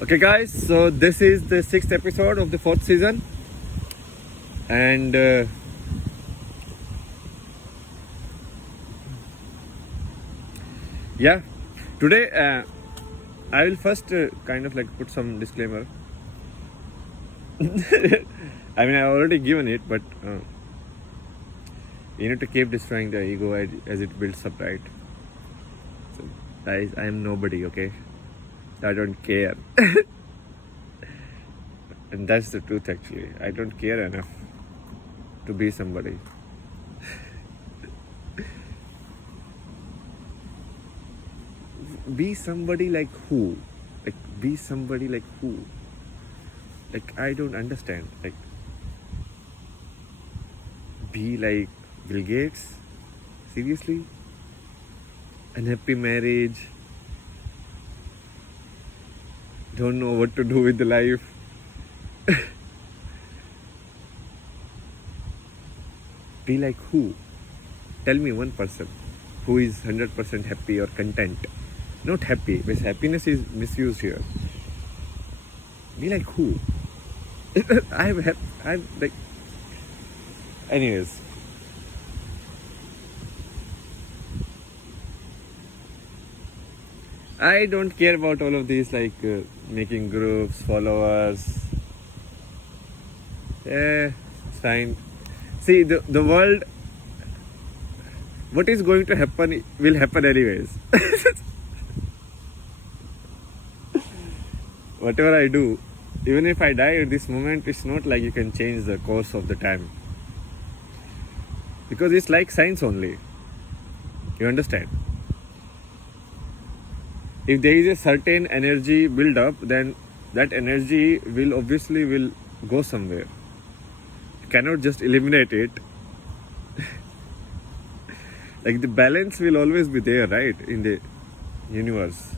Okay, guys, so this is the sixth episode of the fourth season, and yeah, today I will first kind of like put some disclaimer. I mean, I've already given it, but you need to keep destroying the ego as it builds up, right? So, guys, I am nobody, okay? I don't care. And that's the truth, actually. I don't care enough to be somebody. Be somebody like who? Like, be somebody like who? Like, I don't understand. Like, be like Bill Gates? Seriously? Unhappy marriage? Don't know what to do with the life? Be like who? Tell me one person who is 100% happy or content. Not happy, because happiness is misused here. Be like who? I'm like. Anyways. I don't care about all of these, like making groups, followers. It's fine. See, the world, what is going to happen will happen anyways. Whatever I do, even if I die at this moment, it's not like you can change the course of the time. Because it's like science only. You understand? If there is a certain energy build up, then that energy will obviously go somewhere. You cannot just eliminate it. Like, the balance will always be there, right, in the universe.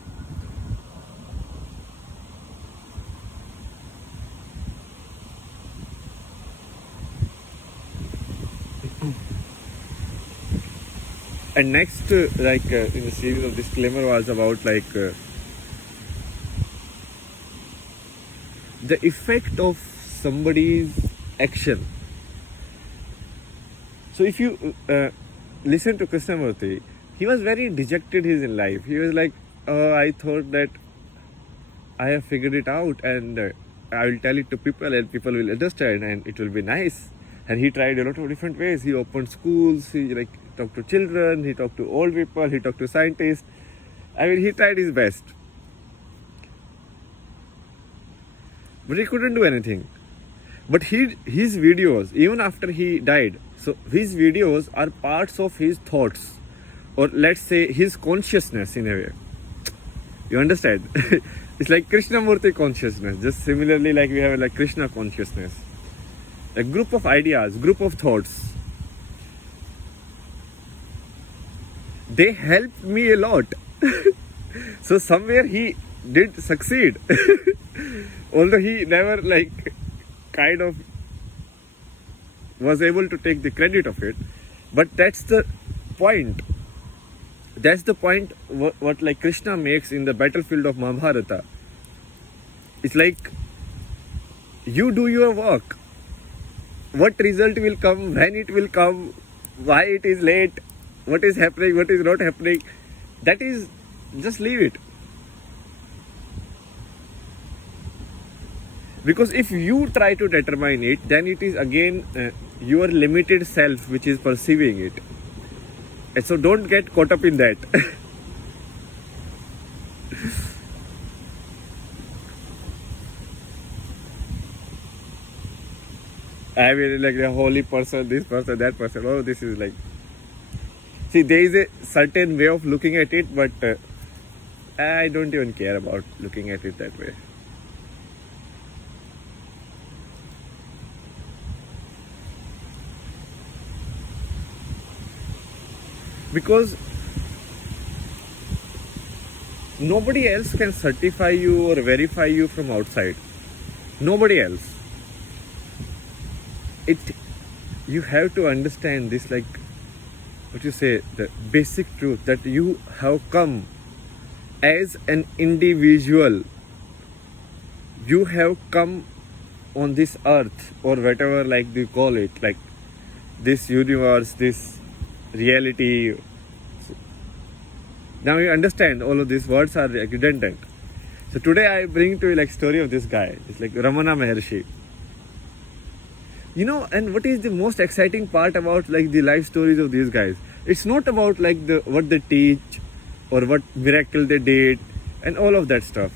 And next, in the series of disclaimer was about the effect of somebody's action. So if you listen to Krishnamurti, he was very dejected in life. He was like, oh, I thought that I have figured it out, and I will tell it to people and people will understand and it will be nice. And he tried a lot of different ways. He opened schools, he talked to children, he talked to old people, he talked to scientists. I mean, he tried his best. But he couldn't do anything. But his videos, even after he died, so his videos are parts of his thoughts, or let's say his consciousness in a way. You understand? It's like Krishnamurti consciousness. Just similarly, like we have like Krishna consciousness. A group of ideas, group of thoughts. They helped me a lot. So somewhere he did succeed. Although he never kind of was able to take the credit of it. But that's the point. That's the point what like Krishna makes in the battlefield of Mahabharata. It's like, you do your work. What result will come, when it will come, why it is late, what is happening, what is not happening, that is, just leave it. Because if you try to determine it, then it is again your limited self which is perceiving it. And so don't get caught up in that. I mean, like the holy person, this person, that person. Oh, this is like. See, there is a certain way of looking at it, but I don't even care about looking at it that way. Because nobody else can certify you or verify you from outside. Nobody else. You have to understand this, like what you say, the basic truth that you have come as an individual you have come on this earth, or whatever like you call it, like this universe, this reality. Now you understand all of these words are redundant. So today I bring to you like story of this guy. It's like Ramana Maharshi. You know, and what is the most exciting part about like the life stories of these guys? It's not about like the what they teach or what miracle they did and all of that stuff.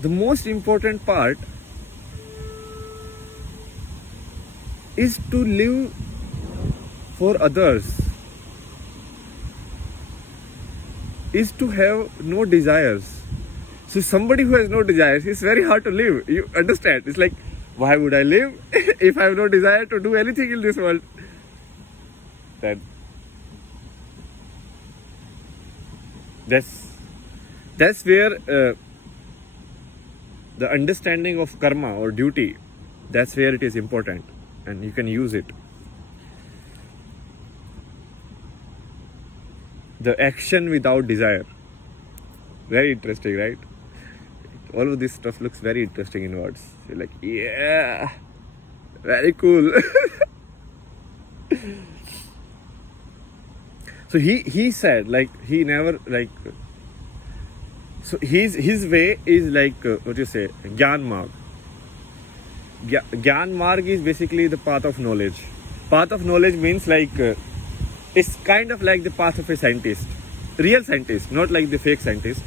The most important part is to live for others, is to have no desires. So somebody who has no desires, it's very hard to live. You understand? It's like, why would I live if I have no desire to do anything in this world? Then that's where the understanding of karma or duty, that's where it is important, and you can use it. The action without desire. Very interesting, right? All of this stuff looks very interesting in words. You're like, yeah, very cool. So he said like he never like. So his way is like what you say, Gyan Marg. Gyan Marg is basically the path of knowledge. Path of knowledge means like it's kind of like the path of a scientist, real scientist, not like the fake scientist.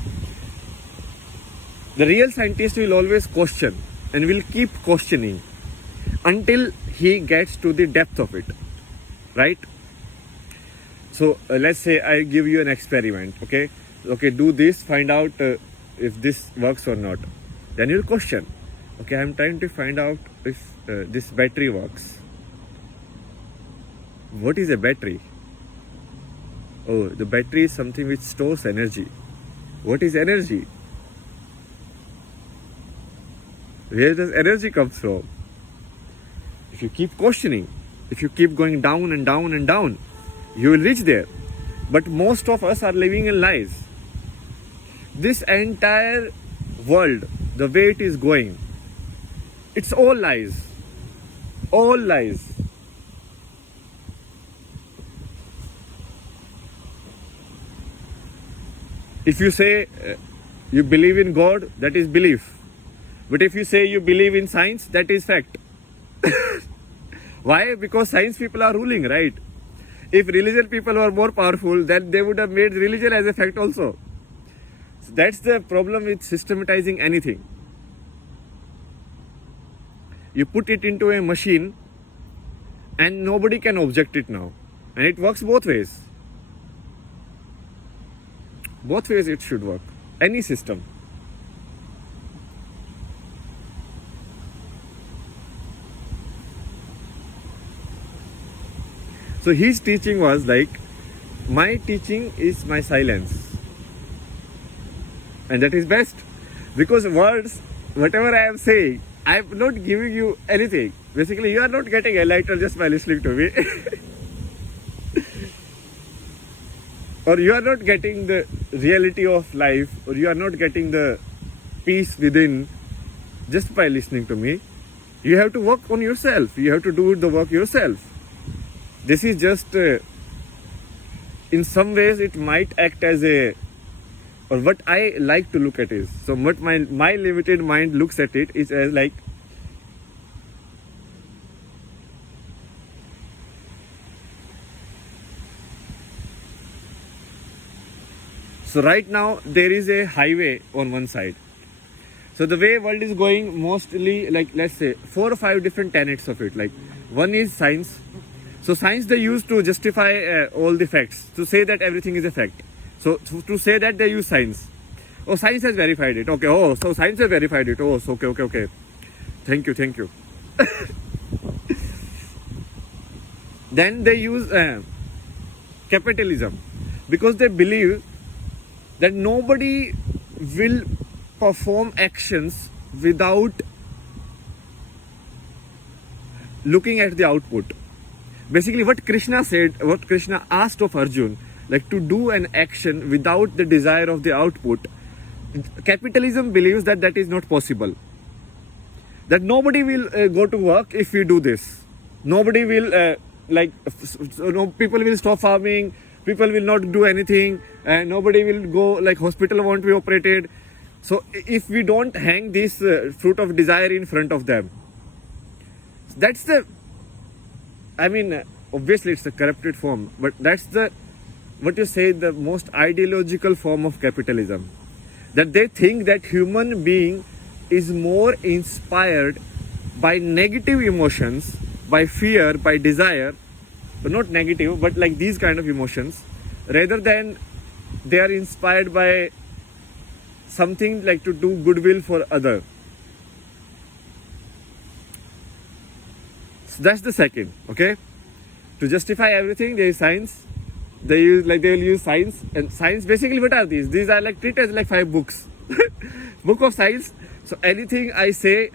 The real scientist will always question and will keep questioning until he gets to the depth of it, right? So let's say I give you an experiment, okay, do this, find out if this works or not. Then you'll question, okay, I'm trying to find out if this battery works. What is a battery? Oh, the battery is something which stores energy. What is energy? Where does energy come from? If you keep questioning, if you keep going down and down and down, you will reach there. But most of us are living in lies. This entire world, the way it is going, it's all lies. All lies. If you say you believe in God, that is belief. But if you say you believe in science, that is fact. Why? Because science people are ruling, right? If religion people were more powerful, then they would have made religion as a fact also. So that's the problem with systematizing anything. You put it into a machine and nobody can object it now. And it works both ways. Both ways it should work. Any system. So his teaching was like, my teaching is my silence. And that is best. Because words, whatever I am saying, I am not giving you anything. Basically, you are not getting enlightened just by listening to me. Or you are not getting the reality of life, or you are not getting the peace within just by listening to me. You have to work on yourself. You have to do the work yourself. This is just, in some ways, it might act as a, or what I like to look at is, so what my limited mind looks at it is as like, so right now there is a highway on one side. So the way world is going, mostly like, let's say 4 or 5 different tenets of it. Like one is science. So science they use to justify all the facts, to say that everything is a fact. So to say that they use science. Oh, science has verified it. Okay. Oh, so science has verified it. Oh, so okay. Thank you. Then they use capitalism, because they believe that nobody will perform actions without looking at the output. Basically what Krishna said, what Krishna asked of Arjun, like to do an action without the desire of the output, capitalism believes that that is not possible. That nobody will go to work if we do this. Nobody will no, people will stop farming. People will not do anything, and nobody will go, like hospital won't be operated. So if we don't hang this fruit of desire in front of them, that's the, I mean, obviously it's a corrupted form, but that's the, what you say, the most ideological form of capitalism. That they think that human being is more inspired by negative emotions, by fear, by desire, but not negative, but like these kind of emotions, rather than they are inspired by something like to do goodwill for other. So that's the second, okay? To justify everything, there is science. They will use science, and science basically, what are these? These are like treated as like 5 books. Book of science. So anything I say,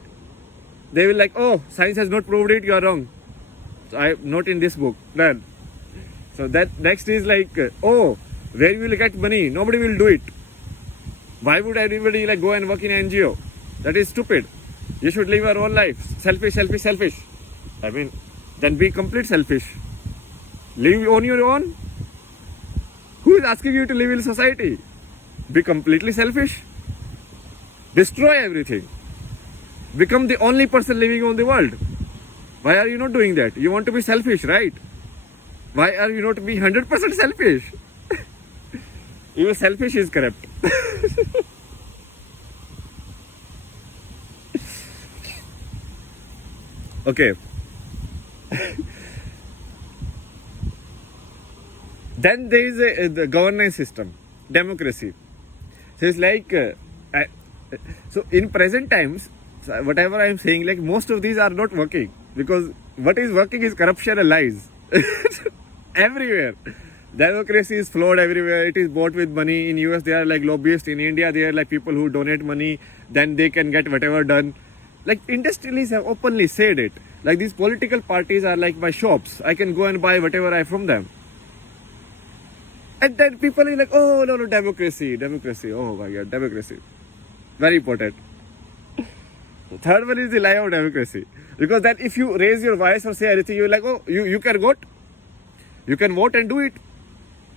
they will like, oh, science has not proved it, you are wrong. So I not in this book. Done. So that next is like, oh, where you will get money? Nobody will do it. Why would everybody like go and work in NGO? That is stupid. You should live your own life. Selfish, selfish, selfish. I mean, then be complete selfish. Live on your own. Who is asking you to live in society? Be completely selfish. Destroy everything. Become the only person living on the world. Why are you not doing that? You want to be selfish, right? Why are you not be 100% selfish? Even selfish is corrupt. Okay. Then there is the governance system, democracy. So it's like, so in present times, whatever I am saying, like most of these are not working, because what is working is corruption and lies. Everywhere. Democracy is flawed everywhere. It is bought with money. In US, they are like lobbyists. In India, they are like people who donate money. Then they can get whatever done. Like industrialists have openly said it. Like these political parties are like my shops. I can go and buy whatever I from them. And then people are like, oh, no, democracy, democracy. Oh my God, democracy. Very important. The third one is the lie of democracy. Because then if you raise your voice or say anything, you're like, oh, you can vote. You can vote and do it.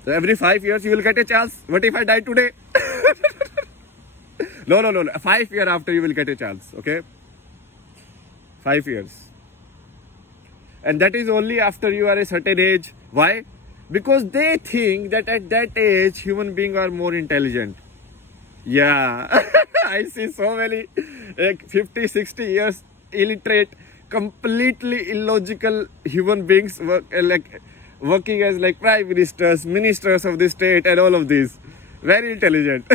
So every 5 years you will get a chance. What if I die today? No. 5 years after you will get a chance. Okay? 5 years. And that is only after you are a certain age. Why? Because they think that at that age, human beings are more intelligent. Yeah. I see so many like 50, 60 years illiterate, completely illogical human beings working as like prime ministers, ministers of the state and all of these. Very intelligent.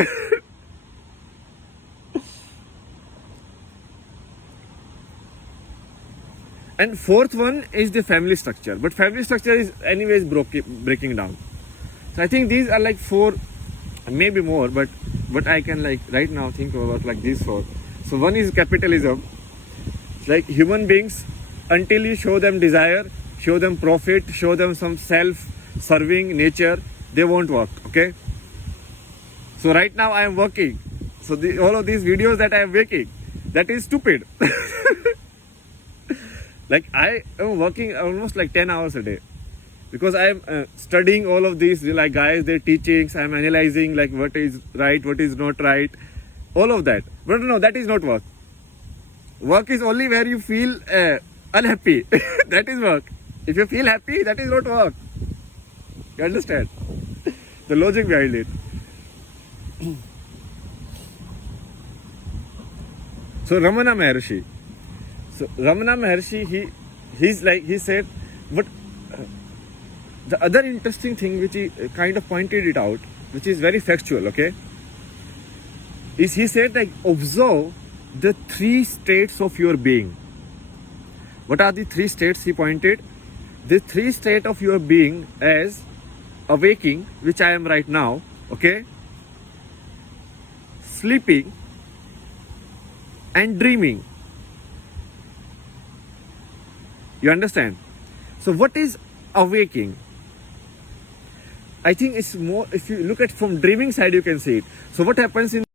And fourth one is the family structure. But family structure is anyways breaking down. So I think these are like 4, maybe more, but I can like right now think about like these 4. So one is capitalism. It's like human beings, until you show them desire, show them profit, show them some self-serving nature, they won't work. Okay. So right now I am working. So all of these videos that I am making, that is stupid. Like I am working almost like 10 hours a day, because I am studying all of these like guys, their teachings. I am analyzing like what is right, what is not right, all of that. But no, that is not work. Work is only where you feel unhappy. That is work. If you feel happy, that is not work. You understand the logic behind it? So Ramana Maharshi. So Ramana Maharshi, he said, but the other interesting thing which he kind of pointed it out, which is very factual, okay, is he said like observe the 3 states of your being. What are the 3 states he pointed? The 3 states of your being as awaking, which I am right now, okay, sleeping and dreaming. You understand? So what is awaking? I think it's more, if you look at from dreaming side, you can see it. So what happens in